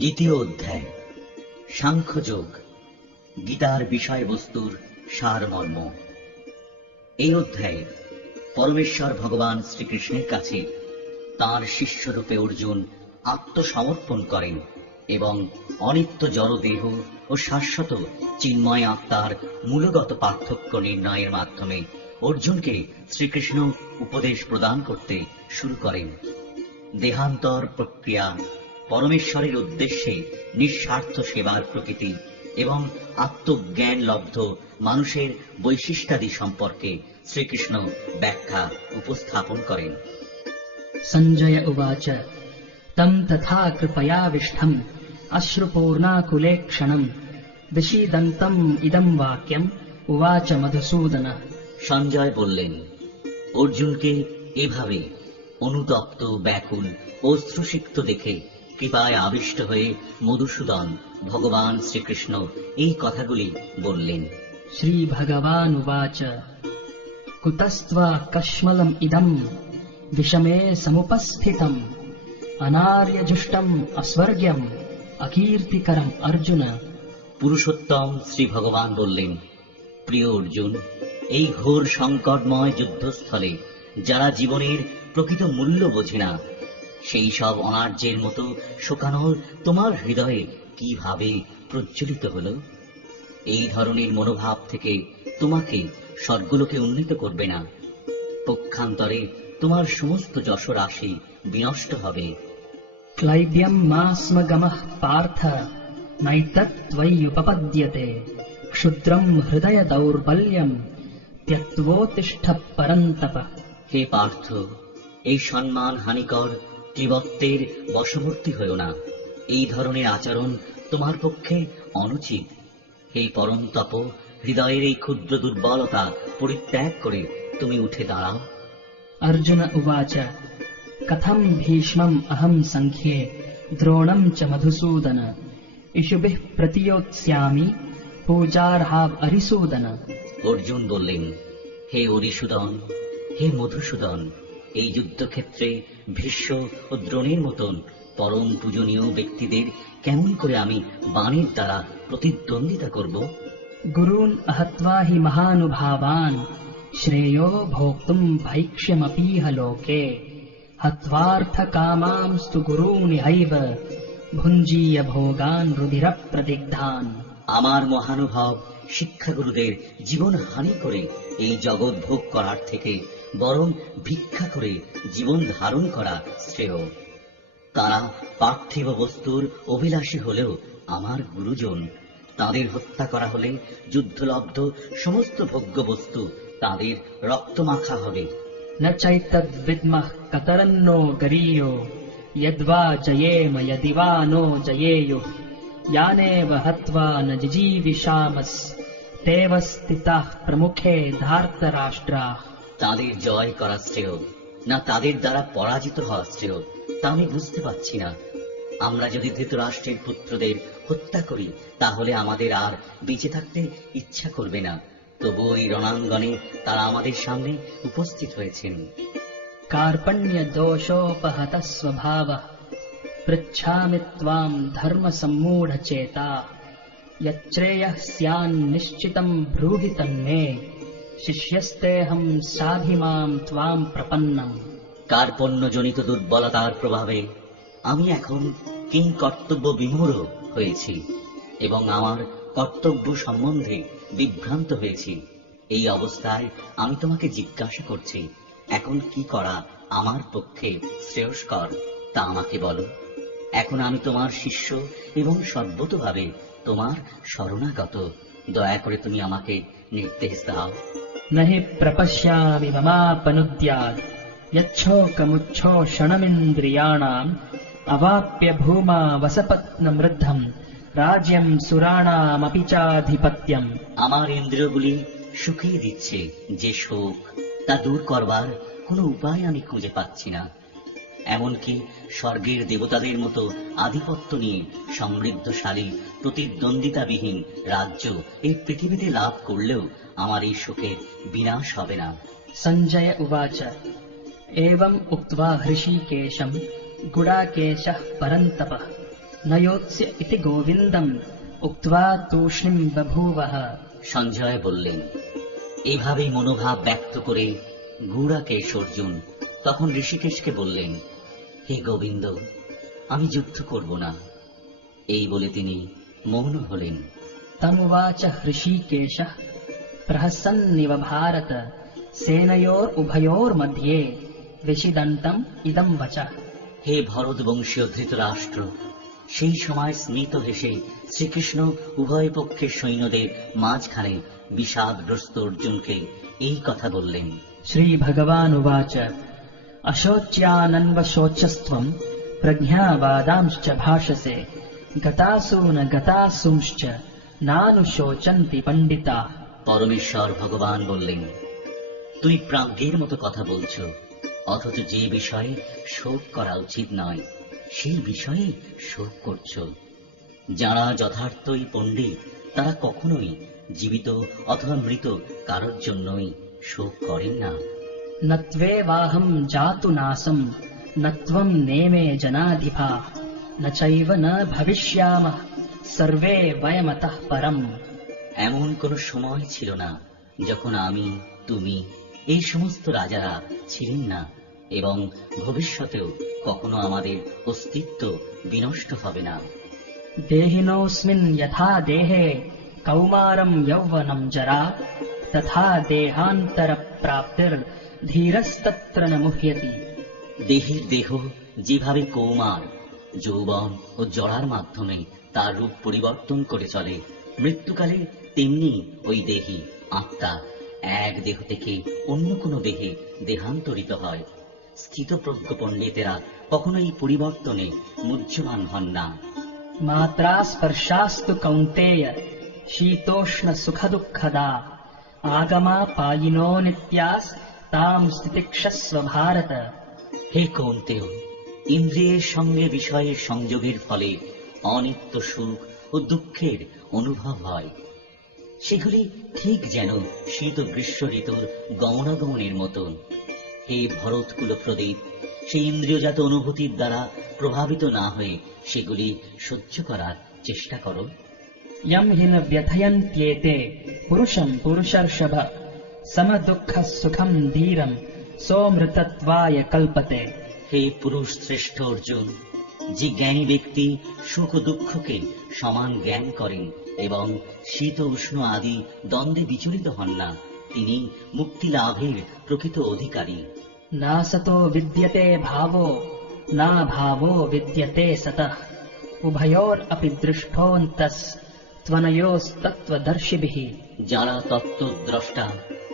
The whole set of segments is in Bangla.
দ্বিতীয় অধ্যায় সাংখ্যযোগ, গীতার বিষয়বস্তুর সারমর্ম। এই অধ্যায়ে পরমেশ্বর ভগবান শ্রীকৃষ্ণের কাছে তাঁর শিষ্যরূপে অর্জুন আত্মসমর্পণ করেন এবং অনিত্য জড়দেহ ও শাশ্বত চিন্ময় আত্মার মূলগত পার্থক্য নির্ণয়ের মাধ্যমে অর্জুনকে শ্রীকৃষ্ণ উপদেশ প্রদান করতে শুরু করেন। দেহান্তর প্রক্রিয়া, পরমেশ্বরের উদ্দেশ্যে নিঃস্বার্থ সেবার প্রকৃতি এবং আত্মজ্ঞান লব্ধ মানুষের বৈশিষ্ট্যাদি সম্পর্কে শ্রীকৃষ্ণ ব্যাখ্যা উপস্থাপন করেন। সঞ্জয় উবাচ তম তথা কৃপয়াবিষ্ঠম অশ্রুপূর্ণাকুলেক্ষণম বিষীদন্তম ইদম বাক্যম উবাচ মধুসূদন। সঞ্জয় বললেন, অর্জুনকে এভাবে অনুতপ্ত, ব্যাকুল, অশ্রুসিক্ত দেখে কৃপায় আবিষ্ট হয়ে মধুসূদন ভগবান শ্রীকৃষ্ণ এই কথাগুলি বললেন। শ্রী ভগবান উবাচ কুতস্ত্বা কশ্মলম ইদম বিষমে সমুপস্থিতম অনার্যজুষ্টম অস্বর্গ্যম অকীর্তিকরম অর্জুন। পুরুষোত্তম শ্রী ভগবান বললেন, প্রিয় অর্জুন, এই ঘোর সংকটময় যুদ্ধস্থলে যারা জীবনের প্রকৃত মূল্য বোঝে না, সেই সব অনার্যের মতো শোকানল তোমার হৃদয়ে কিভাবে প্রজ্বলিত হল? এই ধরনের মনোভাব থেকে তোমাকে স্বর্গলোকে উন্নীত করবে না। পক্ষান্তরে তোমার সমস্ত যশরাশি বিনষ্ট হবে। ক্লাইব্যম মাস্মগমঃ পার্থ নৈতত্ত্বয়্যুপপদ্যতে ক্ষুদ্রম হৃদয় দৌর্বল্যম ত্যক্তোত্তিষ্ঠ পরন্তপ। হে পার্থ, এই সম্মান হানিকর ত্রিবত্বের বশবর্তী হও না। এই ধরনের আচরণ তোমার পক্ষে অনুচিত। হে পরন্তপ, হৃদয়ের এই ক্ষুদ্র দুর্বলতা পরিত্যাগ করে তুমি উঠে দাঁড়াও। অর্জুন উবাচ কথম ভীষ্মম অহম সংখ্যে দ্রোণম চ মধুসূদন ইষুভিঃ প্রতিয়োৎস্যামি পূজার্হাব অরিসূদন। অর্জুন বললেন, হে অরিসূদন, হে মধুসূদন, এই যুদ্ধক্ষেত্রে ভীষ্ম ও দ্রোণের মতন পরম পূজনীয় ব্যক্তিদের কেমন করে আমি বাণের দ্বারা প্রতিদ্বন্দ্বিতা করব? গুরুন অহত্বা হি মহানুভাবান শ্রেয়ো ভোক্তুম ভৈক্ষ্যমপীহ লোকে হত্বার্থ কামাংস্তু গুরুনিহৈব ভুঞ্জীয় ভোগান রুধির প্রদিগ্ধান। আমার মহানুভব শিক্ষাগুরুদের জীবন হানি করে এই জগৎ ভোগ করার থেকে বরং ভিক্ষা করে জীবন ধারণ করা শ্রেয়। তারা পার্থিব বস্তুর অভিলাষী হলেও আমার গুরুজন। তাদের হত্যা করা হলে যুদ্ধলব্ধ সমস্ত ভোগ্য বস্তু তাদের রক্তমাখা হবে। ন চৈতদ্বিদ্মঃ কতরন্নো গরীয়ো যদ্বা জয়েম যদি বা নো জয়েয়ুঃ ইয়ানেব হত্বা ন জিজীবিষামস তেব স্থিতাঃ প্রমুখে ধার্তরাষ্ট্রাঃ। তাদের জয় করা শ্রেয় না তাদের দ্বারা পরাজিত হওয়া শ্রেয়, তা আমি বুঝতে পারছি না। আমরা যদি ধৃতরাষ্ট্রের পুত্রদের হত্যা করি তাহলে আমাদের আর বেঁচে থাকতে ইচ্ছা করবে না। তবু ওই রণাঙ্গনে তারা আমাদের সামনে উপস্থিত হয়েছেন। কার্পণ্য দোষোপহত স্বভাবঃ পৃচ্ছামি ত্বাম ধর্ম সম্মূঢ় চেতা যচ্ছ্রেয়ঃ স্যান্নিশ্চিতং ব্রূহি তন্মে শিষ্যস্তেহং সাধিমাম ত্বাম প্রপন্নম। কার্পণ্যজনিত দুর্বলতার প্রভাবে আমি এখন কিং কর্তব্য বিমূঢ় হয়েছি এবং আমার কর্তব্য সম্বন্ধে বিভ্রান্ত হয়েছি। এই অবস্থায় আমি তোমাকে জিজ্ঞাসা করছি, এখন কি করা আমার পক্ষে শ্রেয়স্কর তা আমাকে বলো। এখন আমি তোমার শিষ্য এবং সর্বতোভাবে তোমার শরণাগত। দয়া করে তুমি আমাকে নির্দেশ দাও। নহি প্রপশ্যামি মমাপনুদ্যাৎ যচ্ছোকমুচ্ছোষণমিন্দ্রিয়াণাম অবাপ্য ভূমা বসপত্নমৃদ্ধম রাজ্যম সুরাণামপি চাধিপত্যম। আমার ইন্দ্রিয়গুলি শুকিয়ে দিচ্ছে যে শোক, তা দূর করবার কোনো উপায় আমি খুঁজে পাচ্ছি না। এমনকি স্বর্গের দেবতাদের মতো আধিপত্য নিয়ে সমৃদ্ধশালী প্রতিদ্বন্দ্বিতাবিহীন রাজ্য এই পৃথিবীতে লাভ করলেও আমার এই শোকের বিনাশ হবে না। সঞ্জয় উবাচ এবং উক্ত্বা হৃষীকেশম গুড়াকেশঃ পরন্তপঃ न योत्स्य इति गोविन्दम् उक्त्वा तूष्णीम् बभूवः। সঞ্জয় বললেন। এভাবেই মনোভাব ব্যক্ত করে গুড়াকেশ অর্জুন তখন ঋষিকেশকে বললেন, হে গোবিন্দ, আমি যুদ্ধ করব না। এই বলে তিনি মৌন হলেন। तमुवाच हृषीकेशः प्रहसन्निव भारत सेनयोरुभयोर्मध्ये विषिदन्तम् इदम् वचः। হে ভরতবংশীয় ধৃতরাষ্ট্র, সেই সময় স্মিত হেসে শ্রীকৃষ্ণ উভয় পক্ষের সৈন্যদের মাঝখানে বিষাদগ্রস্ত অর্জুনকে এই কথা বললেন। श्रीभगवानुवाच अशोच्यानन्वशोचस्त्वम् प्रज्ञावादांश्च भाषसे गतासु न गतासूंश्च नानुशोचन्ति पण्डिता। পরমেশ্বর ভগবান বললেন, তুই প্রাজ্ঞের মতো কথা বলছ, অথচ যে বিষয়ে শোক করা উচিত নয় সেই বিষয়ে শোক করছ। যারা যথার্থই পণ্ডিত তারা কখনোই জীবিত অথবা মৃত কারোর জন্যই শোক করেন না। न त्वेवाहम् जातु नासम् न त्वम् नेमे जनाधिपा न चैव न भविष्यामः सर्वे वयमतः परम्। এমন কোন সময় ছিল না যখন আমি, তুমি, এই সমস্ত রাজারা ছিলেন না, এবং ভবিষ্যতেও কখনো আমাদের অস্তিত্ব বিনষ্ট হবে না। देहिनोऽस्मिन् यथा देहे कौमारम् यौवनम् जरा तथा देहान्तरप्राप्तिर्धीरस्तत्र न मुह्यति। দেহের দেহ যেভাবে কৌমার, যৌবন ও জরার মাধ্যমে তার রূপ পরিবর্তন করে চলে, মৃত্যুকালে তেমনি ওই দেহী আত্মা এক দেহ থেকে অন্য কোনো দেহে দেহান্তরিত হয়। স্থিতপ্রজ্ঞ পণ্ডিতেরা কখনো এই পরিবর্তনে মুহ্যমান হন না। मात्रा स्पर्शास्तु कौन्तेय शीतोष्ण सुखदुःखदा आगमा पायिनो नित्यास् ताम् स्थितिक्षस्व भारत। হে কৌন্তেয়, ইন্দ্রিয়ের সঙ্গে বিষয়ের সংযোগের ফলে অনিত্য সুখ ও দুঃখের অনুভব হয়। সেগুলি ঠিক যেন শীত গ্রীষ্ম ঋতুর গমনাগমনের মতন। হে ভরতকুল প্রদীপ, সেই ইন্দ্রিয়জাত অনুভূতির দ্বারা প্রভাবিত না হয়ে সেগুলি সহ্য করার চেষ্টা করো। यम् हि न व्यथयन्त्येते पुरुषम् पुरुषर्षभ समदुःखः सुखम् धीरम् सोऽमृतत्वाय कल्पते। হে পুরুষ শ্রেষ্ঠ অর্জুন, যে জ্ঞানী ব্যক্তি সুখ ও দুঃখকে সমান জ্ঞান করেন এবং শীত উষ্ণ আদি দ্বন্দ্বে বিচলিত হন না, তিনি মুক্তি লাভের প্রকৃত অধিকারী। नासतो विद्यते भावो नाभावो विद्यते सतः उभयोरपि दृष्टोऽन्तस्त्वनयोस्तत्त्वदर्शिभिः। যারা তত্ত্বদ্রষ্টা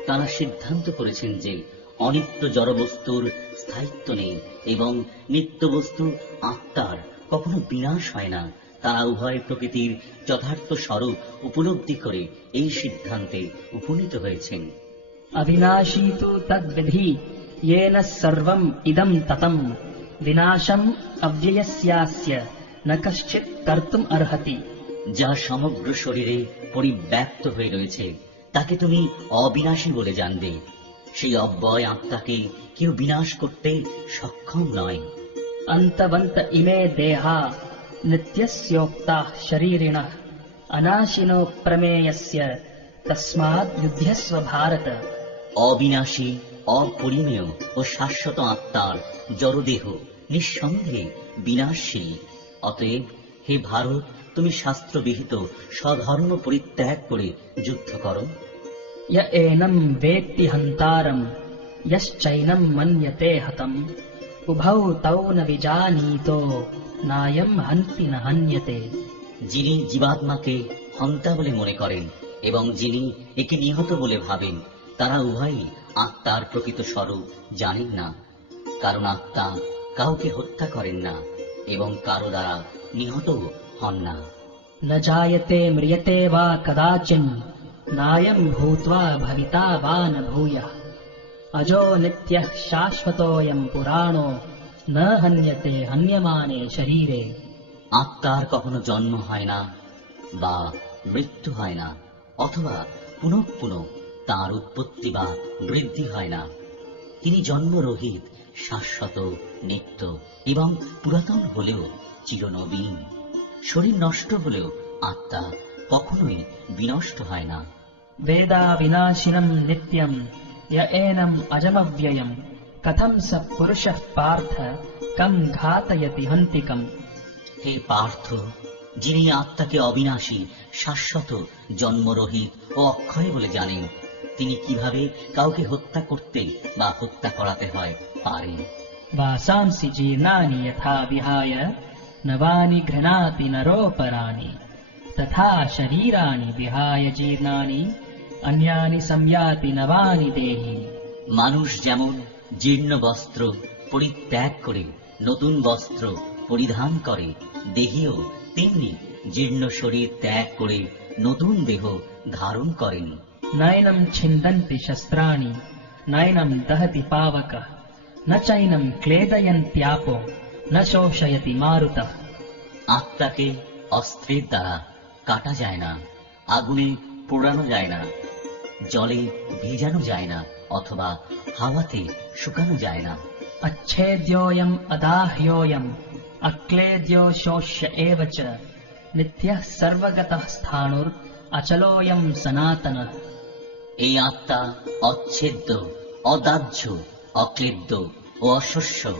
তারা সিদ্ধান্ত করেছেন যে অনিত্য জড়বস্তুর স্থায়িত্ব নেই এবং নিত্য বস্তু আত্মার কখনো বিনাশ হয় না। তারা উভয় প্রকৃতির যথার্থ স্বরূপ উপলব্ধি করে এই সিদ্ধান্তে উপনীত হয়েছেন। अविनाशी तु तद्विधि येन सर्वम् इदम् ततम् विनाशम् अव्ययस्यास्य न कश्चित् कर्तुम् अर्हति। যা সমগ্র শরীরে পরিব্যাপ্ত হয়ে রয়েছে তাকে তুমি অবিনাশী বলে জানবে। সেই অব্যয় আত্মাকে কেউ বিনাশ করতে সক্ষম নয়। अन्तवन्त इमे देहा नित्यस्योक्ताः शरीरिणः अनाशिनो प्रमेयस्य तस्माद् युध्यस्व भारत। অবিনাশী, অপরিমেয় ও শাশ্বত আত্মার জড়দেহ নিঃসন্দেহে বিনাশশীল। অতএব হে ভারত, তুমি শাস্ত্রবিহিত স্বধর্ম পরিত্যাগ করে যুদ্ধ করো। य एनम् वेत्ति हन्तारम् यश्चैनम् मन्यते हतम् उभौ तौ न विजानीतो नायम् हन्ति न हन्यते। যিনি জীবাত্মাকে হন্তা বলে মনে করেন এবং যিনি একে নিহত বলে ভাবেন, তারা উভয়ই আত্মার প্রকৃত স্বরূপ জানেন না। কারণ আত্মা কাউকে হত্যা করেন না এবং কারো দ্বারা নিহত হন না। न जायते म्रियते वा कदाचिन् नायम् भूत्वा भविता वा न भूयः अजो नित्यः शाश्वतोऽयम् पुराणो न हन्यते हन्यमाने शरीरे। আত্মার কখনো জন্ম হয় না বা মৃত্যু হয় না, অথবা পুনঃ পুনঃ তাঁর উৎপত্তি বা বৃদ্ধি হয় না। তিনি জন্মরহিত, শাশ্বত, নিত্য এবং পুরাতন হলেও চিরনবীন। শরীর নষ্ট হলেও আত্মা কখনোই বিনষ্ট হয় না। वेदा विनाशिनं नित्यं य एनम् अजमव्ययम् कथं स पुरुषः पार्थ कं घातयति हन्तिकम्। হে পার্থ, যিনি আত্মাকে অবিনাশী, শাশ্বত, জন্মরহিত ও অক্ষয় বলে জানেন, তিনি কিভাবে কাউকে হত্যা করতে বা হত্যা করাতে হয় পারেন। वासांसि जीर्णानि यथा विहाय नवानि गृह्णाति नरोपराणि तथा शरीराणि विहाय जीर्णानि अन्यानि संयाति नवानि देहि। মানুষ যেমন জীর্ণ বস্ত্র পরিত্যাগ করে নতুন বস্ত্র পরিধান করে, দেহীও তেমনি জীর্ণ শরীর ত্যাগ করে নতুন দেহ ধারণ করেন। नैनं छिन्दन्ति शस्त्राणि नैनं दहति पावकः न चैनं क्लेदयन्त्यापो न शोषयति मारुतः। আত্মাকে অস্ত্রের দ্বারা কাটা যায় না, আগুনে পোড়ানো যায় না, জলে ভিজানো যায় না, অথবা হাওয়াতে শুকানো যায় না। अच्छेद्योऽयम् अदाह्योऽयम् अक्लेद्यो शोष्य एव च नित्यः सर्वगतः स्थाणुर् अचलोऽयम् सनातनः। এই আত্মা অচ্ছেদ্য, অদাহ্য, অক্লেদ্য ও অশস্য।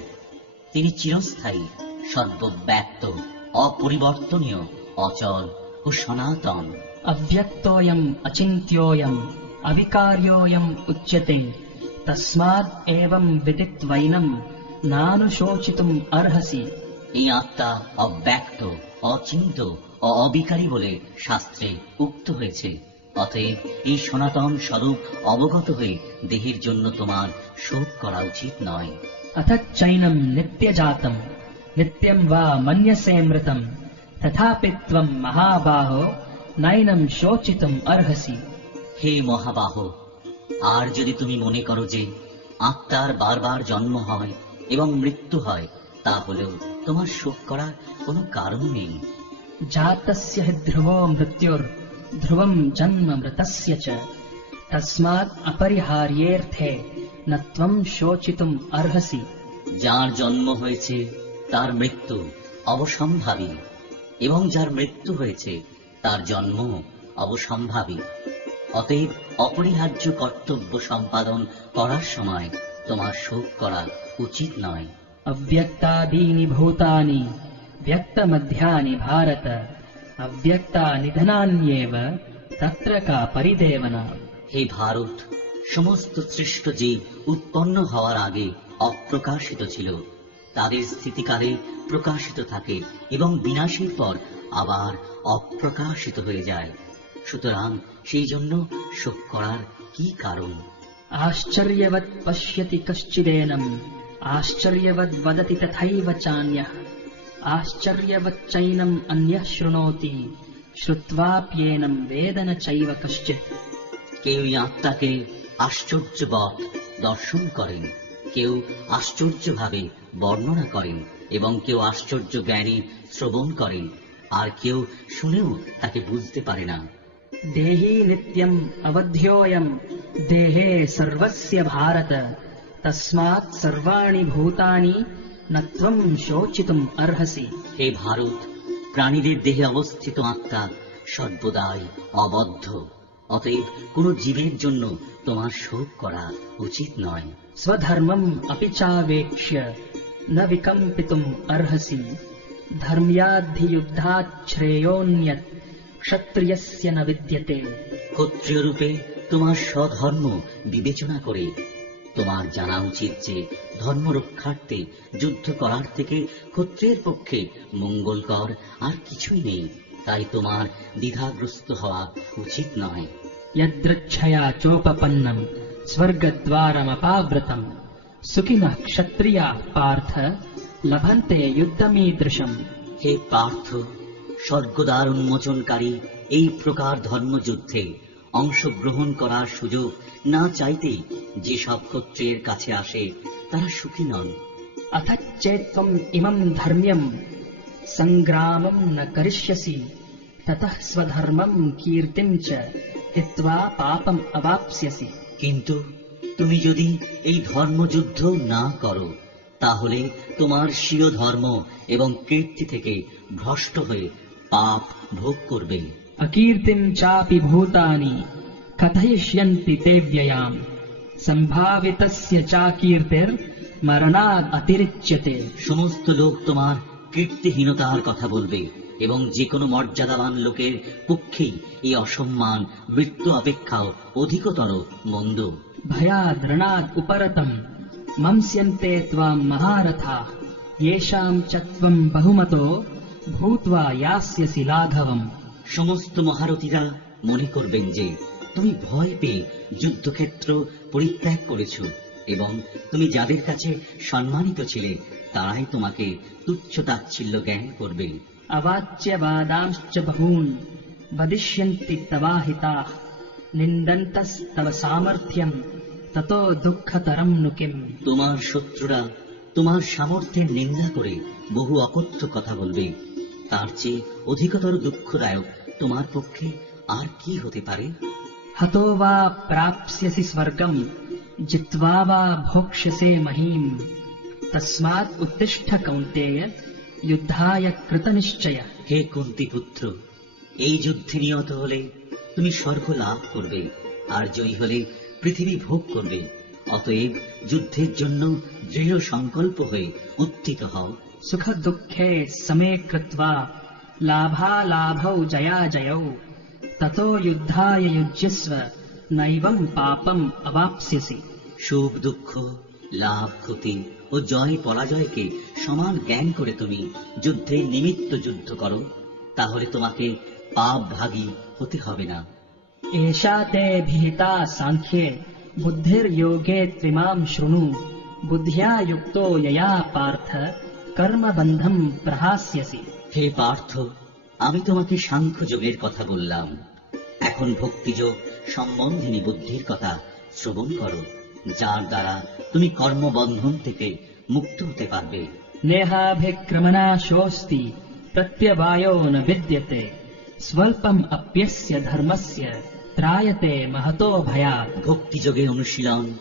তিনি চিরস্থায়ী, সর্বব্যাপ্ত, অপরিবর্তনীয়, অচল ও সনাতন। अव्यक्तोऽयम् अचिन्त्योऽयम् अविकार्योऽयम् उच्यते तस्माद् एवं विदित्वैनम् नानुशोचितुम् अर्हसि। এই আত্মা অব্যক্ত, অচিন্ত ও অবিকারী বলে শাস্ত্রে উক্ত হয়েছে। অতএব এই সনাতন স্বরূপ অবগত হয়ে দেহের জন্য তোমার শোক করা উচিত নয়। अथच्चैनम् नित्यजातम् नित्यम् वा मन्यसे मृतम् तथापि त्वम् महाबाहो नैनम् शोचितुम् अर्हसि। হে মহাবাহ, আর যদি তুমি মনে করো যে আত্মার বারবার জন্ম হয় এবং মৃত্যু হয়, তাহলেও তোমার শোক করার কোনো কারণ নেই। जातस्य हि ध्रुवो मृत्युर्ध्रुवम् जन्म मृतस्य च तस्मात् अपरिहार्येऽर्थे न त्वम् शोचितुम् अर्हसि। যার জন্ম হয়েছে তার মৃত্যু অবসম্ভাবী, এবং যার মৃত্যু হয়েছে তার জন্ম অবসম্ভাবী। অতএব অপরিহার্য কর্তব্য সম্পাদন করার সময় তোমার শোক করা উচিত নয়। अव्यक्तादीनि भूतानि व्यक्तमध्यानि भारत अव्यक्तानिधनान्येव तत्र का परिदेवना। হে ভারত, সমস্ত সৃষ্ট জীব উৎপন্ন হওয়ার আগে অপ্রকাশিত ছিল, তাদের স্থিতিকালে প্রকাশিত থাকে এবং বিনাশের পর আবার অপ্রকাশিত হয়ে যায়। সুতরাং সেই জন্য শোক করার কি কারণ? आश्चर्यवत् पश्यति कश्चिदेनम् आश्चर्यवद् वदति तथैव चान्यः आश्चर्यवच्चैनम् अन्यः शृणोति श्रुत्वाप्येनम् वेद न चैव कश्चित्। কেউ এই আত্মাকে আশ্চর্যবৎ দর্শন করেন, কেউ আশ্চর্যভাবে বর্ণনা করেন, এবং কেউ আশ্চর্য জ্ঞানে শ্রবণ করেন, আর কেউ শুনেও তাকে বুঝতে পারে না। देही नित्यम् अवध्योऽयम् देहे सर्वस्य भारत तस्मात् सर्वाणि भूतानि न त्वम् शोचितुम् अर्हसि। হে ভারত, প্রাণীদের দেহে অবস্থিত আত্মা সর্বদাই অবদ্ধ, অতএব কোন জীবের জন্য তোমার শোক করা উচিত নয়। स्वधर्मम् अपि चावेक्ष्य न विकम्पितुम् अर्हसि धर्म्याद्धियुद्धात् श्रेयोऽन्यत् क्षत्रियस्य न विद्यते। ক্ষত্রিয় রূপে তোমার স্বধর্ম বিবেচনা করে তোমার জানা উচিত যে ধর্ম রক্ষার্থে যুদ্ধ করার থেকে ক্ষত্রিয়ের পক্ষে মঙ্গলকর আর কিছুই নেই। তাই তোমার দ্বিধাগ্রস্ত হওয়া উচিত নয়। यदृच्छया चोपपन्नम् स्वर्गद्वारमपावृतम् सुखिनः क्षत्रियाः पार्थ लभन्ते युद्धमीदृशम्। হে পার্থ, স্বর্গদ্বার উন্মোচনকারী এই প্রকার ধর্মযুদ্ধে অংশগ্রহণ করার সুযোগ না চাইতে যেসব ক্ষত্রিয়ের কাছে আসে তারা সুখী নন। अथ चेत्त्वम् इमम् धर्म्यम् सङ्ग्रामम् न करिष्यसि ततः स्वधर्मम् कीर्तिम् च हित्वा पापम् अवाप्स्यसि। কিন্তু তুমি যদি এই ধর্মযুদ্ধ না করো, তাহলে তোমার স্বীয় ধর্ম এবং কীর্তি থেকে ভ্রষ্ট হয়ে পাপ ভোগ করবে। अकीर्तिं चापि भूतानि कथयिष्यन्ति ते व्ययाम् सम्भावितस्य चाकीर्तिर्मरणाद् अतिरिच्यते। সমস্ত লোক তোমার কীর্তিহীনতার কথা বলবে এবং যে কোনো মর্যাদাবান লোকের পক্ষেই এই অসম্মান মৃত্যু অপেক্ষাও অধিকতর মন্দ। भयाद् रणाद् उपरतम् मंस्यन्ते त्वां महारथाः येषां च त्वं बहुमतो भूत्वा यास्यसि लाघवम्। সমস্ত মহারথীরা মনে করবেন যে তুমি ভয় পেয়ে যুদ্ধক্ষেত্র পরিত্যাগ করেছ এবং তুমি যাদের কাছে সম্মানিত ছিলে তারাই তোমাকে তুচ্ছ তাচ্ছিল্য জ্ঞান করবে। अवाच्यवादांश्च बहून् वदिष्यन्ति तवाहिताः निन्दन्तस्तव सामर्थ्यम् ततो दुःखतरम् नु किम्। তোমার শত্রুরা তোমার সামর্থ্যের নিন্দা করে বহু অকথ্য কথা বলবে, তার চেয়ে অধিকতর দুঃখদায়ক তোমার পক্ষে আর কি হতে পারে। हतो वा प्राप्स्यसि स्वर्गम् जित्वा वा भोक्ष्यसे महीम् तस्मात् उत्तिष्ठ कौन्तेय युद्धाय कृतनिश्चय। হে কুন্তি পুত্র, এই যুদ্ধে নিহত হলে তুমি স্বর্গ লাভ করবে, আর জয়ী হলে পৃথিবী ভোগ করবে। অতএব যুদ্ধের জন্য দৃঢ় সংকল্প হয়ে উত্থিত হও। सुख दुःखे समे कृत्वा लाभालाभौ जयाजयौ ततो युद्धाय युज्यस्व नैवं पापम् अवाप्स्यसि। সুখ দুঃখ লাভ ক্ষতি ও জয় পরাজয়কে সমান জ্ঞান করে তুমি যুদ্ধের নিমিত্ত যুদ্ধ করো, তাহলে তোমাকে পাপ ভাগী হতে হবে না। एषा ते भीता साङ्ख्ये बुद्धिर्योगे त्विमां शृणु बुद्ध्या युक्तो यया पार्थ कर्मबन्धम् प्रहास्यसि। হে পার্থ, আমি তোমাকে সাংখ্য যোগের কথা বললাম, এখন ভক্তিযোগ সম্বন্ধিনী বুদ্ধির কথা শ্রবণ করো, যার দ্বারা তুমি কর্মবন্ধন থেকে মুক্ত হতে পারবে। नेहाभिक्रमनाशोऽस्ति प्रत्यवायो न विद्यते स्वल्पम् अप्यस्य धर्मस्य त्रायते महतो भयात्। ভক্তিযোগের অনুশীলন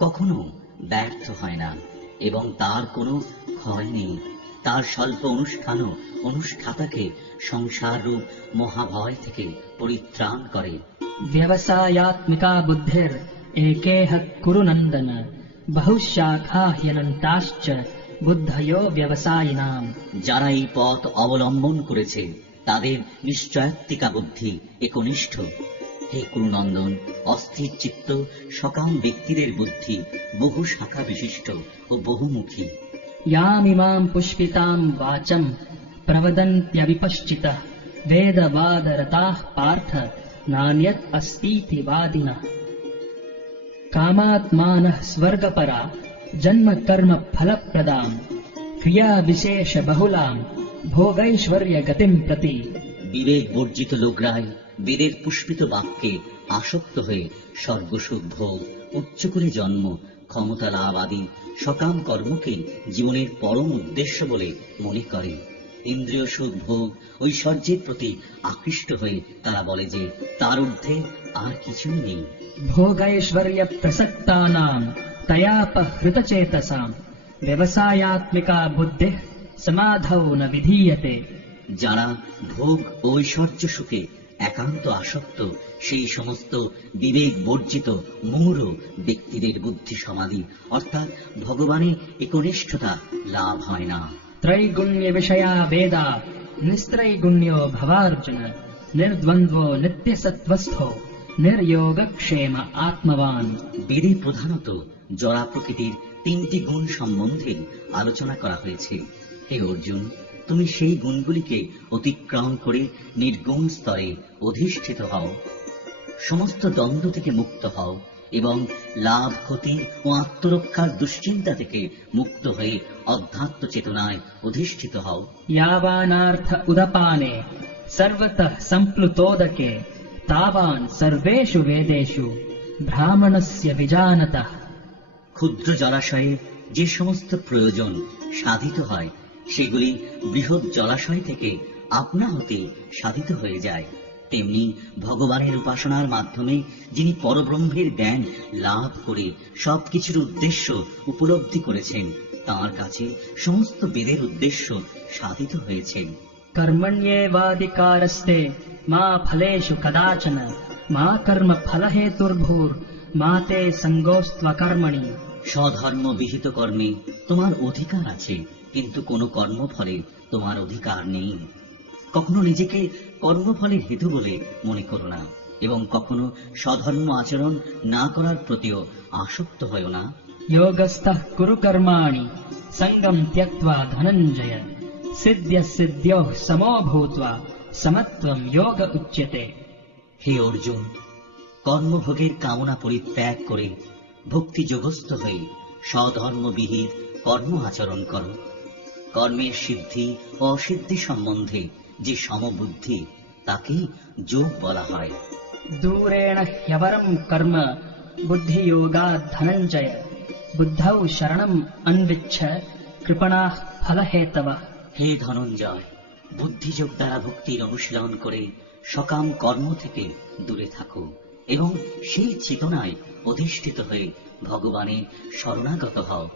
কখনো ব্যর্থ হয় না এবং তার কোনো ক্ষয় নেই। তার স্বল্প অনুষ্ঠানও অনুষ্ঠাতাকে সংসার রূপ মহাভয় থেকে পরিত্রাণ করে। व्यवसायात्मिका बुद्धिर् एकेह कुरु नन्दन बहुशाखा ह्यनन्ताश्च बुद्धयो व्यवसायिनाम्। যারা এই পথ অবলম্বন করেছে তাদের নিশ্চয়াত্মিকা বুদ্ধি একনিষ্ঠ। হে কুরুনন্দন, অস্থির চিত্ত সকাম ব্যক্তিদের বুদ্ধি বহু শাখা বিশিষ্ট ও বহুমুখী। यामिमाम् पुष्पिताम् वाचम् प्रवदन्त्यविपश्चितः वेदवादरताः पार्थ नान्यत् अस्तीति वादिनः। कामात्मानः स्वर्गपरा जन्म कर्म फलप्रदाम् क्रियाविशेष बहुलाम् भोगैश्वर्य गतिम् प्रति। বিবেক বর্জিত লোকরাই বেদের পুষ্পিত বাক্যে আসক্ত হয়ে স্বর্গসুখ ভোগ, উচ্চ করে জন্ম, ক্ষমতা লাভ আদি সকাম কর্মকে জীবনের পরম উদ্দেশ্য বলে মনে করে। ইন্দ্রিয় সুখ ভোগ ঐশ্বর্যের প্রতি আকৃষ্ট হয়ে তারা বলে যে তার ঊর্ধ্বে আর কিছুই নেই। भोगैश्वर्य प्रसक्तानाम् तयापहृतचेतसाम् व्यवसायात्मिका बुद्धिः समाधौ न विधीयते। যারা ভোগ ও ঐশ্বর্য সুখে একান্ত আসক্ত সেই সমস্ত বিবেক বর্জিত মূঢ় ব্যক্তিদের বুদ্ধি সমাধি অর্থাৎ ভগবানের একনিষ্ঠতা লাভ হয় না। त्रैगुण्य विषया वेदा निस्त्रैगुण्यो भवार्जुन निर्द्वन्द्वो नित्यसत्त्वस्थो निर्योगक्षेम आत्मवान्। বেদে প্রধানত জড়া প্রকৃতির তিনটি গুণ সম্বন্ধে আলোচনা করা হয়েছে। হে অর্জুন, তুমি সেই গুণগুলিকে অতিক্রম করে নির্গুণ স্তরে অধিষ্ঠিত হও, সমস্ত দ্বন্দ্ব থেকে মুক্ত হও এবং লাভ ক্ষতি ও আত্মরক্ষার দুশ্চিন্তা থেকে মুক্ত হয়ে অধ্যাত্ম চেতনায় অধিষ্ঠিত হও। यावानार्थ उदपाने सर्वतः सम्प्लुतोदके तावान् सर्वेषु वेदेषु ब्राह्मणस्य विजानतः। ক্ষুদ্র জলাশয়ে যে সমস্ত প্রয়োজন সাধিত হয় সেগুলি বৃহৎ জলাশয় থেকে আপনা হতে সাধিত হয়ে যায়, তেমনি ভগবানের উপাসনার মাধ্যমে যিনি পরব্রহ্মের জ্ঞান লাভ করে সবকিছুর উদ্দেশ্য উপলব্ধি করেছেন তাঁর কাছে সমস্ত বেদের উদ্দেশ্য সাধিত হয়েছে। कर्मण्येवाधिकारस्ते मा फलेषु कदाचन मा कर्म फलहेतुर्भूर् मा ते सङ्गोऽस्त्वकर्मणि। স্বধর্ম বিহিত কর্মে তোমার অধিকার আছে, কিন্তু কোনো কর্মফলে তোমার অধিকার নেই। কখনো নিজেকে কর্মফলের হেতু বলে মনে করো না, এবং কখনো স্বধর্ম আচরণ না করার প্রতিও আসক্ত হও না। योगस्थः कुरु कर्माणि सङ्गम् त्यक्त्वा धनञ्जय सिद्ध्यसिद्ध्योः समो भूत्वा समत्वम् योग उच्यते। হে অর্জুন, কর্মভোগের কামনা পরিত্যাগ করে ভক্তিযোগস্থ হয়ে স্বধর্মবিহিত কর্ম আচরণ করো। কর্মের সিদ্ধি ও অসিদ্ধি সম্বন্ধে যে সমবুদ্ধি, তাকে যোগ বলা হয়। दूरेण ह्यवरम् कर्म बुद्धियोगात् धनञ्जय बुद्धौ शरणम् अन्विच्छ कृपणाः फलहेतवः। হে ধনঞ্জয়, বুদ্ধিযোগ দ্বারা ভক্তির অনুশীলন করে সকাম কর্ম থেকে দূরে থাকো এবং সেই চেতনায় অধিষ্ঠিত হয়ে ভগবানের শরণাগত হও।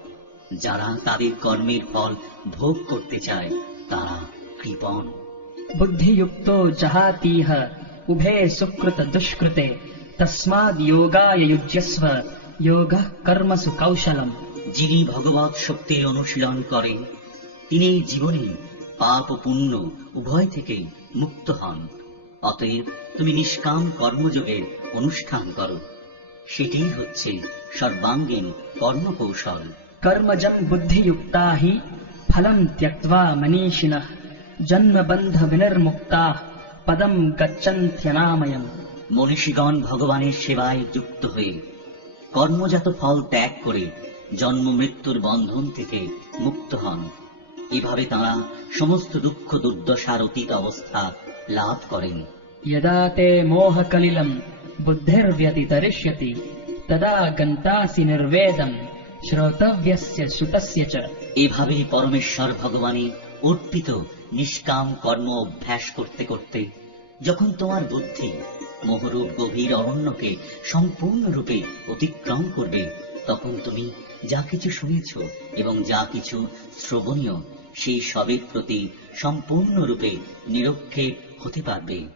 যারা তাদের কর্মের ফল ভোগ করতে চায় তারা কৃপণ। बुद्धियुक्तो जहातीह उभे सुकृत दुष्कृते तस्माद् योगाय युज्यस्व योगः कर्मसु कौशलम्। যিনি ভগবৎ শক্তির অনুশীলন করেন তিনি এই জীবনে পাপ ও পুণ্য উভয় থেকেই মুক্ত হন। অতএব তুমি নিষ্কাম কর্মযোগের অনুষ্ঠান করো, সেটিই হচ্ছে সর্বাঙ্গীন কর্মকৌশল। कर्मजम् बुद्धियुक्ता हि फलम् त्यक्त्वा मनीषिणः जन्मबन्ध विनिर्मुक्ताः पदम् गच्छन्त्यनामयम्। মনীষীগণ ভগবানের সেবায় যুক্ত হয়ে কর্মজাত ফল ত্যাগ করে জন্ম মৃত্যুর বন্ধন থেকে মুক্ত হন। এভাবে তাঁরা সমস্ত দুঃখ দুর্দশার অতীত অবস্থা লাভ করেন। यदा ते मोहकलिलम् बुद्धिर्व्यतितरिष्यति तदा गन्तासि निर्वेदम् श्रोतव्यस्य श्रुतस्य च। এভাবেই পরমেশ্বর ভগবানে অর্পিত নিষ্কাম কর্ম অভ্যাস করতে করতে যখন তোমার বুদ্ধি মোহরূপ গভীর অরণ্যকে সম্পূর্ণরূপে অতিক্রম করবে, তখন তুমি যা কিছু শুনেছ এবং যা কিছু শ্রবণীয় সেই সবের প্রতি সম্পূর্ণরূপে নিরক্ষেপ হতে পারবে।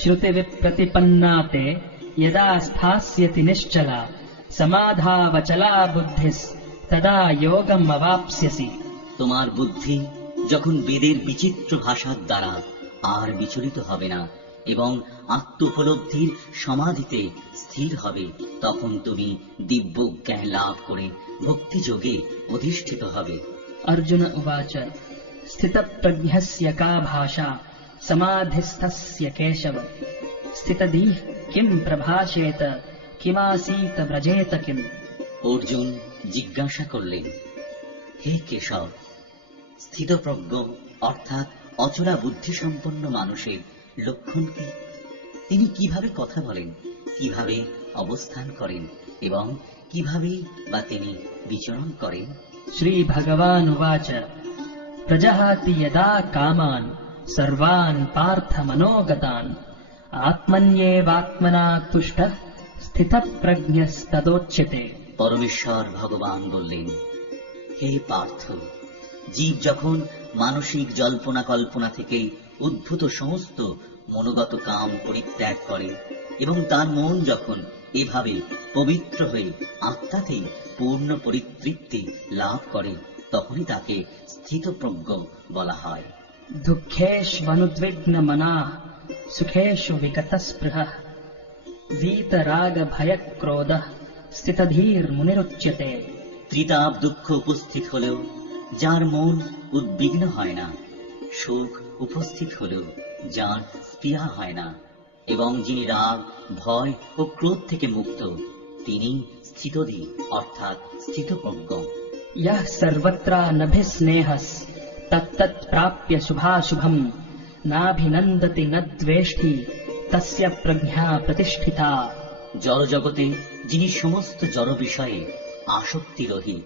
श्रुतिविप्रतिपन्ना ते यदा स्थास्यति निश्चला समाधावचला बुद्धिस्तदा योगम् अवाप्स्यसि। তোমার বুদ্ধি যখন বেদের বিচিত্র ভাষার দ্বারা আর বিচলিত হবে না এবং আত্ম উপলব্ধির সমাধিতে স্থির হবে, তখন তুমি দিব্য জ্ঞান লাভ করে ভক্তিযোগে অধিষ্ঠিত হবে। अर्जुन उवाच स्थितप्रज्ञस्य का भाषा समाधिस्थस्य केशव स्थितधीः किम् प्रभाषेत किमासीत व्रजेत किम्। অর্জুন জিজ্ঞাসা করলেন, হে কেশব, স্থিতপ্রজ্ঞ অর্থাৎ অচলা বুদ্ধিসম্পন্ন মানুষের লক্ষণ কি? তিনি কিভাবে কথা বলেন, কিভাবে অবস্থান করেন এবং কিভাবে বা তিনি বিচরণ করেন? श्रीभगवानुवाच प्रजहाति यदा कामान् सर्वान् पार्थ मनोगतान् आत्मन्येवात्मना तुष्टः स्थितप्रज्ञस्तदोच्यते। পরমেশ্বর ভগবান বললেন, হে পার্থ, জীব যখন মানসিক জল্পনা কল্পনা থেকে উদ্ভূত সমস্ত মনোগত কাম পরিত্যাগ করে এবং তার মন যখন এভাবে পবিত্র হয়ে আত্মাতেই পূর্ণ পরিতৃপ্তি লাভ করে, তখনই তাকে স্থিতপ্রজ্ঞ বলা হয়। दुःखेष्वनुद्विग्नमनाः सुखेषु विगतस्पृहः वीतरागभयक्रोधः स्थितधीर्मुनिरुच्यते। ত্রিতাপ দুঃখ উপস্থিত হলেও যার মন উদ্বিগ্ন হয় না, সুখ উপস্থিত হলেও যার স্পৃহা হয় না, এবং যিনি রাগ ভয় ও ক্রোধ থেকে মুক্ত, তিনি স্থিতধী অর্থাৎ স্থিতপ্রজ্ঞ। यः सर्वत्रानभिस्नेहस् तत्तत् प्राप्य शुभाशुभम् नाभिनन्दति न द्वेष्टि तस्य प्रज्ञा प्रतिष्ठिता। জড়জগতে যিনি সমস্ত জড় বিষয়ে আসক্তিরহিত,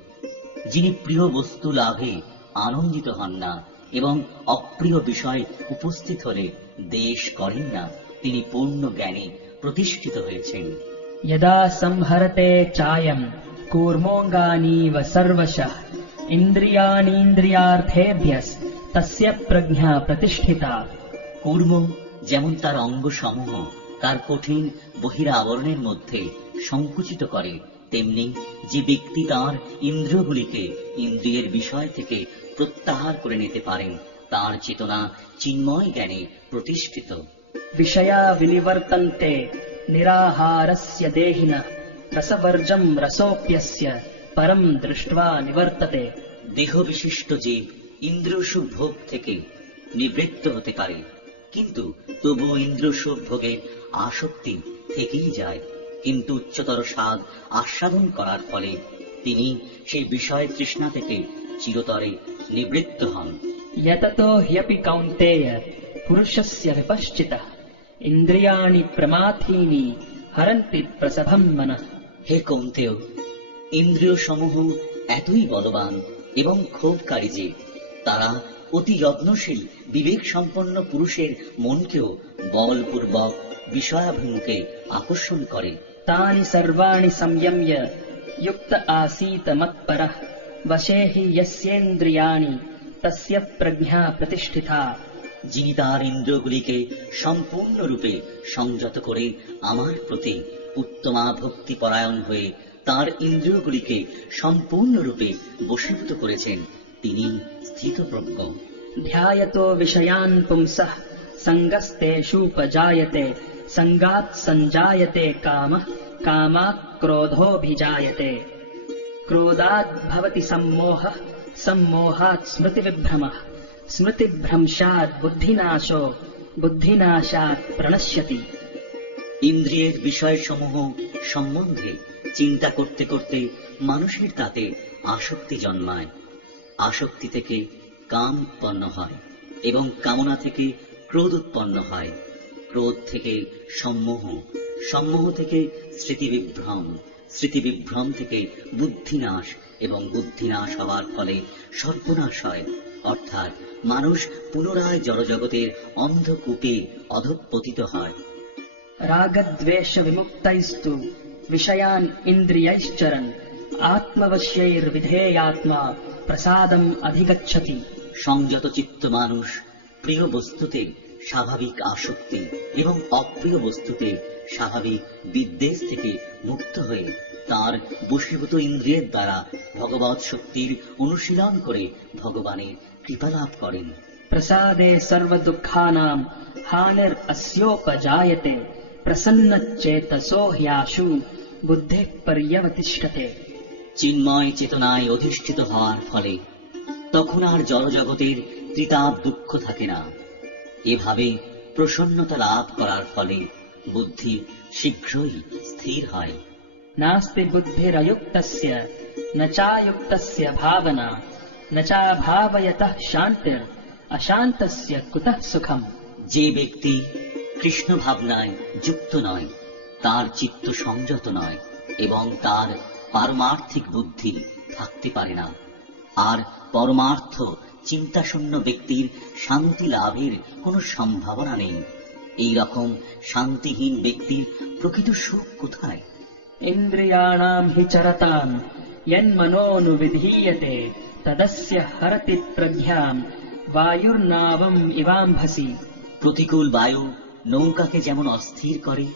যিনি প্রিয় বস্তু লাভে আনন্দিত হন না এবং অপ্রিয় বিষয় উপস্থিত হলে দেশ করেন না, তিনি পূর্ণ জ্ঞানে প্রতিষ্ঠিত হয়েছেন। यदा संहरते चायम् कूर्मोऽङ्गानीव सर्वशः इन्द्रियाणीन्द्रियार्थेभ्यस् तस्य प्रज्ञा प्रतिष्ठिता। কূর্ম যেমন তার অঙ্গসমূহ তার কঠিন বহিরাবরণের মধ্যে সংকুচিত করে, তেমনি যে ব্যক্তি তার ইন্দ্রিয়গুলিকে ইন্দ্রিয়ের বিষয় থেকে প্রত্যাহার করে নিতে পারেন, তার চেতনা চিন্ময় জ্ঞানে প্রতিষ্ঠিত। विषया विनिवर्तन्ते निराहारस्य देहिनः रसवर्जं रसोऽप्यस्य परं दृष्ट्वा निवर्तते। দেহ বিশিষ্ট জীব ইন্দ্রিয় সুখ ভোগ থেকে নিবৃত্ত হতে পারে, কিন্তু তবু ইন্দ্রিয় সুখ ভোগের আসক্তি থেকেই যায়। কিন্তু উচ্চতর স্বাদ আস্বাদন করার ফলে তিনি সেই বিষয় তৃষ্ণা থেকে চিরতরে নিবৃত্ত হন। यततो ह्यपि कौन्तेय पुरुषस्य विपश्चितः इन्द्रियाणि प्रमाथीनि हरन्ति प्रसभं मनः। হে কৌন্তেয়, ইন্দ্রিয় সমূহ এতই বলবান এবং ক্ষোভকারী যে তারা অতি যত্নশীল বিবেক সম্পন্ন পুরুষের মনকেও বলপূর্বক বিষয়াভিমুখে আকর্ষণ করে। तानि सर्वाणि संयम्य युक्त आसीत मत्परः वशे हि यस्येन्द्रियाणि तस्य प्रज्ञा प्रतिष्ठिता। যিনি তার ইন্দ্রিয়গুলিকে সম্পূর্ণরূপে সংযত করে আমার প্রতি উত্তমা ভক্তি পরায়ণ হয়ে তার ইন্দ্রিয়গুলিকে সম্পূর্ণরূপে বশীভূত করেছেন, তিনি স্থিতপ্রজ্ঞ। ध्यायतो विषयान् पुंसः सङ्गस्तेषूपजायते सङ्गात् सञ्जायते कामः कामात् क्रोधोऽभिजायते क्रोधात् भवति सम्मोहः सम्मोहात् स्मृतिविभ्रमः स्मृतिभ्रंशात् बुद्धिनाशो बुद्धिनाशात् प्रणश्यति। ইন্দ্রিয়ের বিষয়সমূহ সম্বন্ধে চিন্তা করতে করতে মানুষের তাতে আসক্তি জন্মায়। আসক্তি থেকে কাম উৎপন্ন হয় এবং কামনা থেকে ক্রোধ উৎপন্ন হয়। ক্রোধ থেকে সম্মোহ, সম্মোহ থেকে স্মৃতিবিভ্রম, স্মৃতিবিভ্রম থেকে বুদ্ধিনাশ এবং বুদ্ধিনাশ হওয়ার ফলে সর্বনাশ হয়। অর্থাৎ মানুষ পুনরায় জড়জগতের অন্ধকূপে অধঃপতিত হয়। रागद्वेष विमुक्तैस्तु विषयान् इन्द्रियैश्चरन् आत्मवश्यैर्विधेयात्मा प्रसादम् अधिगच्छति। সংযত চিত্ত মানুষ প্রিয় বস্তুতে স্বাভাবিক আসক্তি এবং অপ্রিয় বস্তুতে স্বাভাবিক বিদ্বেষ থেকে মুক্ত হয়ে তার বশীভূত ইন্দ্রিয়ের দ্বারা ভগবৎ শক্তির অনুশীলন করে ভগবানের কৃপা লাভ করেন। प्रसादे सर्वदुःखानां हानिरस्योपजायते प्रसन्नचेतसो ह्याशु बुद्धिः पर्यवतिष्ठते। চিন্ময় চেতনায় অধিষ্ঠিত হওয়ার ফলে তখন আর জড়জগতের ত্রিতাপ দুঃখ থাকে না। এভাবে প্রসন্নতা লাভ করার ফলে বুদ্ধি শীঘ্রই স্থির হয়। नास्ति बुद्धिरयुक्तस्य न चायुक्तस्य भावना न चाभावयतः शान्तिर् अशान्तस्य कुतः सुखम्। যে ব্যক্তি কৃষ্ণ ভাবনায় যুক্ত নয়, তার চিত্ত সংযত নয় এবং তার পারমার্থিক বুদ্ধি থাকতে পারে না। আর পরমার্থ চিন্তাশূন্য ব্যক্তির শান্তি লাভের কোনো সম্ভাবনা নেই। এই রকম শান্তিহীন ব্যক্তির প্রকৃত সুখ কোথায়? इन्द्रियाणां हि चरतां यन्मनोनुविधीयते तदस्य हरति प्रज्ञां वायुर्नावम् इवाम्भसि। প্রতিকূল বায়ু নৌকাকে যেমন অস্থির করে,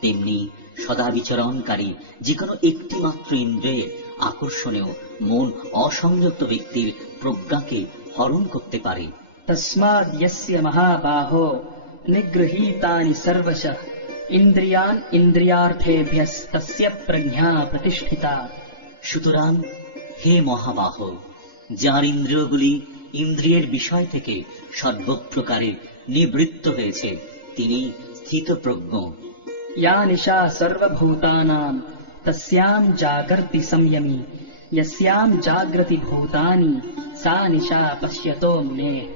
তেমনি সদা বিচরণকারী যে কোনো একটি মাত্র ইন্দ্রিয়ের আকর্ষণেও মন অসংযত ব্যক্তির প্রজ্ঞাকে হরণ করতে পারে। तस्माद् यस्य महाबाहो निगृहीतानि सर्वशः इन्द्रियान् इन्द्रियार्थेभ्यस्तस्य प्रज्ञा प्रतिष्ठिता। সুতরাং হে মহাবাহ, যার ইন্দ্রিয়গুলি ইন্দ্রিয়ের বিষয় থেকে সর্বপ্রকারে নিবৃত্ত হয়েছে, তিনি স্থিতপ্রজ্ঞ। या निशा सर्वभूतानां तस्यां जागर्ति संयमी यस्यां जाग्रति भूतानि सा निशा पश्यतो मुनेः।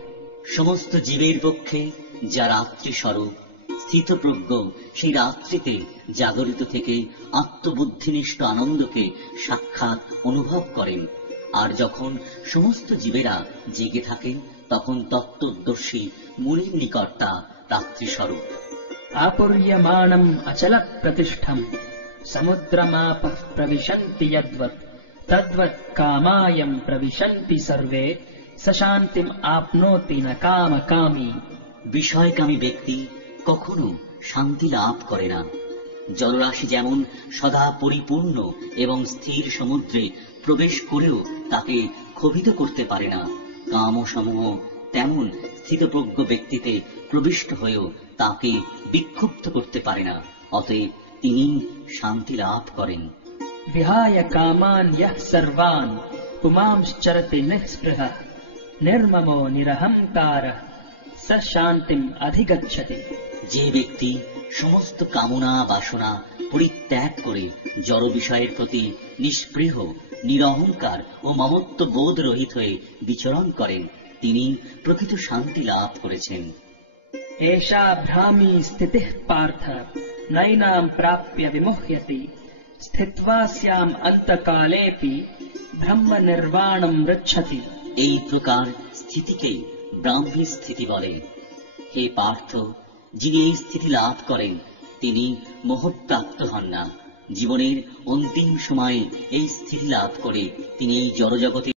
সমস্ত জীবের পক্ষে যা রাত্রি স্বরূপ স্থিতপ্রজ্ঞ, সেই রাত্রিতে জাগরিত থেকে আত্মবুদ্ধিনিষ্ঠ আনন্দকে সাক্ষাৎ অনুভব করেন। আর যখন সমস্ত জীবেরা জেগে থাকেন, তখন তত্ত্বদর্শী মুনির নিকট তা রাত্রি স্বরূপ। आपूर्यमाणम् अचलः प्रतिष्ठम् समुद्रमापः प्रविशन्ति यद्वत् तद्वत् कामायम् प्रविशन्ति सर्वे स शान्तिम् आप्नोति न कामकामी। বিষয়কামী ব্যক্তি কখনো শান্তি লাভ করে না। জলরাশি যেমন সদা পরিপূর্ণ এবং স্থির সমুদ্রে প্রবেশ করেও তাকে ক্ষোভিত করতে পারে না, কামসমূহ তেমন স্থিতপ্রজ্ঞ ব্যক্তিতে প্রবিষ্ট হয়েও তাকে বিক্ষুব্ধ করতে পারে না। অতএব তিনি শান্তি লাভ করেন। विहाय कामान् यः सर्वान् पुमांश्चरति निःस्पृहः निर्ममो निरहङ्कारः स शान्तिम् अधिगच्छति। যে ব্যক্তি সমস্ত কামনা বাসনা পরিত্যাগ করে জড় বিষয়ের প্রতি নিষ্পৃহ, নিরহংকার ও মমত্ব বোধ রহিত হয়ে বিচরণ করেন, তিনি প্রকৃত শান্তি লাভ করেছেন। एषा भ्रामी स्थितिः पार्थ नैनाम् प्राप्य विमुह्यति स्थित्वा स्याम् अन्तकालेऽपि ब्रह्म निर्वाणम् मृच्छति। এই প্রকার স্থিতিকেই ব্রাহ্মী স্থিতি বলে। হে পার্থ, যিনি এই স্থিতি লাভ করেন তিনি মোহপ্রাপ্ত হন না। জীবনের অন্তিম সময়ে এই স্থিতি লাভ করে তিনি এই জড়জগতে